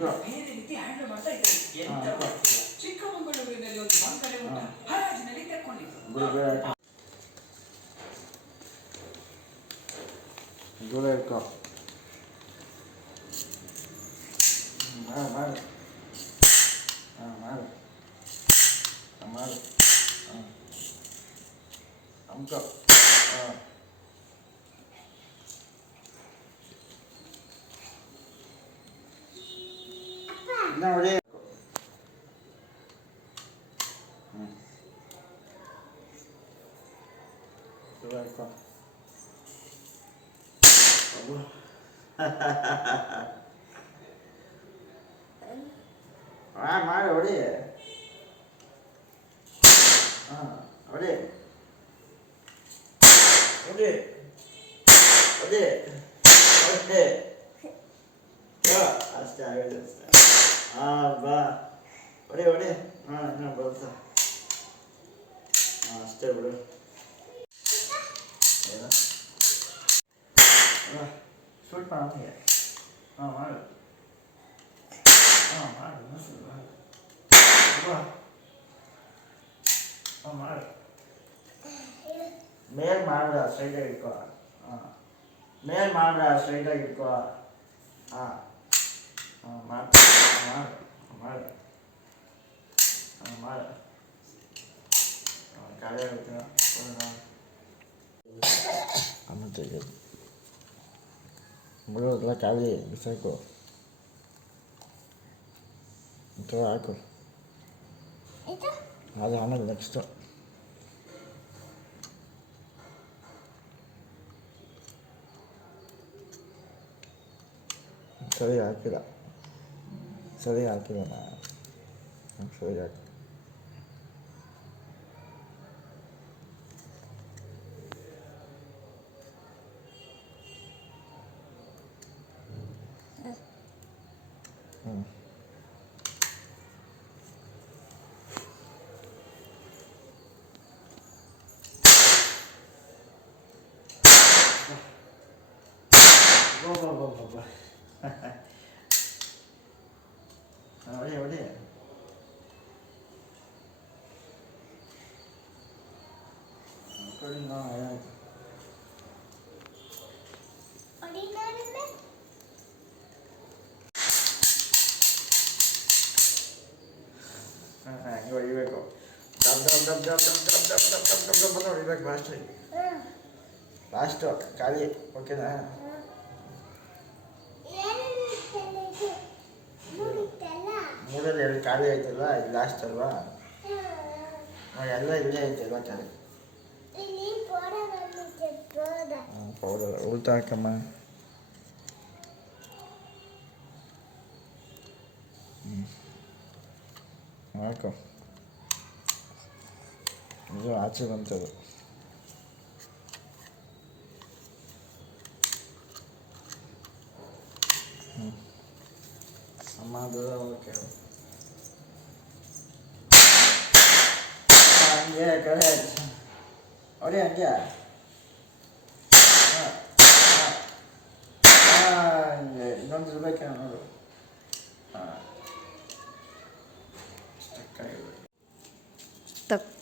ಬೇರೆ ರೀತಿ ಹ್ಯಾಂಡಲ್ ಮಾಡ್ತಾ ಇದ್ದಾರೆ. ಎಂತ ಮಾಡ್ತೀರಾ? ಚಿಕ್ಕಮಗಳೂರಿನಲ್ಲಿ ಒಂದು ಬಂಗಲೆ ಉಂಟು, ಹರಾಜಿನಲ್ಲಿ ತೆಕ್ಕೊಂಡಿದ್ದು. ದೂರ ಇಟ್ಕೋ. ಮಾಡು ಹಾಂ ಮಾಡು ಮಾಡು ಹಾಂ ಅಮ್ಕೋ ಹಾಂ ನೋಡಿ ದೂರ ಇಟ್ಕೋ. ಮಾಡಿ ಹೊಡಿ. ಹಾಂ ಹೊಡಿ ಹೊಡಿ ಹೊಡಿ ಹೊಡಿ. ಅಷ್ಟೇ ಆಗೋದು ಅಷ್ಟೇ. ಹಾಂ ಬಾ ಹೊಡಿ ಹೊಡಿ. ಹಾಂ ಇನ್ನೂ ಬರುತ್ತ. ಹಾಂ ಅಷ್ಟೇ ಬಿಡು. ಏನು ಶೂಟ್ ಮಾಡಿ. ಹಾಂ ಮಾಡು. ಹಾಂ ಮಾಡು ಹಾಂ ಮಾಡು. ಮೇಲ್ ಮಾಡ್ರ ಸ್ಟ್ರೈಟಾಗಿ ಇಟ್ಕೋ. ಹಾಂ ಮೇಲ್ ಮಾಡ್ರ ಸ್ಟ್ರೈಟಾಗಿ ಇಟ್ಕೋ. ಹಾಂ ಹಾಂ ಮಾಡು ಮಾಡು ಮಾಡು. ಹಾಂ ಮಾಡು. ಹಾಂ ಖಾಲಿ ಆಗುತ್ತೆ. ಆಮೇಲೆ ಬಿಡೋದೆಲ್ಲ ಖಾಲಿ ಬಿಸಾಕು. ಥರ ಹಾಕು. ಅದು ಆಮೇಲೆ ನೆಕ್ಸ್ಟು. ಸರಿ ಹಾಕಿಲ್ಲ ಸರಿ ಹಾಕಿಲ್ಲ ನಾನು ಸರಿ ಹಾಕಿ. ಹೊಡಿ ಹೊಡಿ. ಹಂಗೆ ಹೊಡಿಬೇಕು. Dub dub dub dub dub dub dub dub dub dub dub ಅಂತ ಹೊಡಿಬೇಕು. ಲಾಸ್ಟು ಖಾಲಿ. ಓಕೆನಾ? ಮೂರಲ್ಲಿ ಎರಡು ಖಾಲಿ ಆಯ್ತಲ್ವ, ಇದು ಲಾಸ್ಟ್ ಅಲ್ವಾ? ಎಲ್ಲ ಇಲ್ಲೇ ಐತಲ್ವ ಖಾಲಿ. ಪೌಡರ್ ಉಳ್ತಾ ಹಾಕಮ್ಮ. ಹಾಕೋ. ಇದು ಆಚೆ ಬಂತದು. ಅಮ್ಮ ದೂರ ಓಕೆ ಹಂಗೆ ಕಡೆ ಹೊಡಿ ಹಂಗೆ. ಹಂಗೆ ಇನ್ನೊಂದು ಇರ್ಬೇಕೇನೋ ನೋಡು. ಹಾಂ ಸ್ಟಕ್ಕಾಗಿರ್ಬೇಕು. ತಪ್ಪು